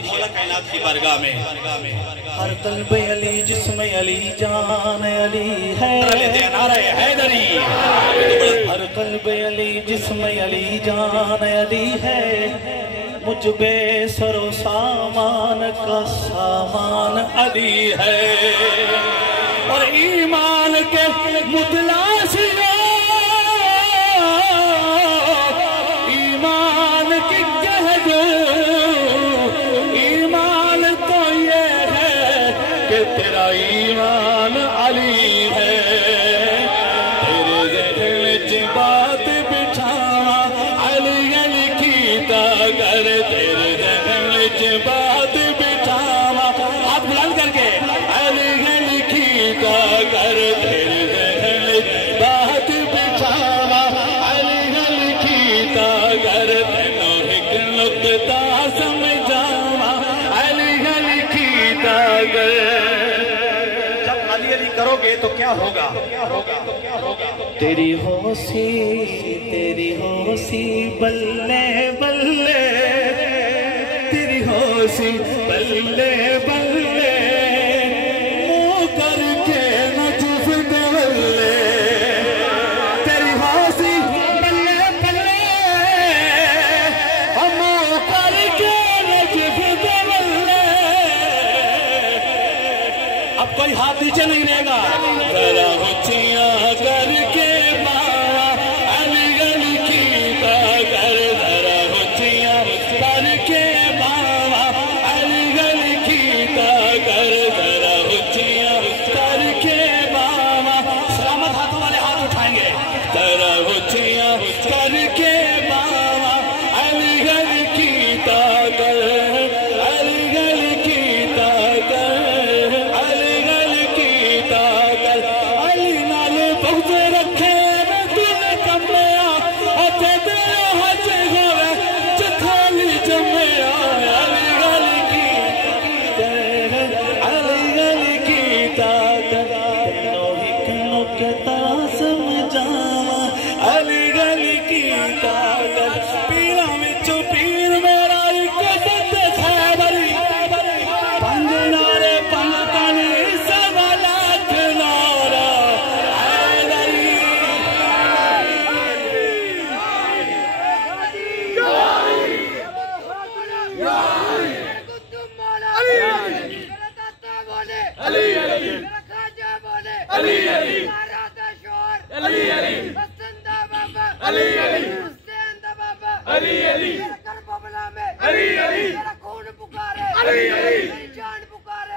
मौला कायनात की बारगाह में। हर कल्ब अली जिस्म अली जान अली है, नारे हैदरी। हर कल्ब अली जिस्म अली जान अली है, मुझ बे सरो सामान का सामान अली है। और ईमान के मुतलासियों, ईमान की कह दो, ईमान तो ये है कि तेरा ईमान अली है। तेरे दिल च बात बिठावा अली अली कीता कर, तेरे दिल च बात बिठावा हाथ बुलंद करके अली अली कीता कर, तेरे दिल च बात बिठावा अली अली कीता कर, तेनों एक नुक्ता समझावा अली अली कीता कर। जब अली अली करोगे तो क्या होगा? तेरी होशी बल्ले बल्ले, तेरी होशी बल्ले बल्ले, मुँह करके नचुफ दे बल्ले, तेरी होशी बल्ले बल्ले, मुँह करके नचुफ दे बल्ले। अब कोई हाथ नीचे नहीं रहेगा। जरा ऊंचियां करके बाबा अली अली कीता कर, जरा ऊंचियां करके बाबा अली अली कीता कर, जरा ऊंचियां करके बाबा। सलामत हाथों वाले हाथ उठाएंगे। जरा ऊंचियां करके बाबा अली अली कीता कर, अली अली कीता कर, अली अली कीता कर। अली नाल बहुत रखे मैं तूने कमया, अते तेरा हज होवे जथाली जमया। अली अली कीता कर, अली अली कीता कर, तेनों एक नुक्ता समझावा अली अली कीता कर। पीरा विचों पीर मेरा एक दत खैबरी, पंज नारे पंजतानी सवा लाख नारा हैदरी। जान पुकारे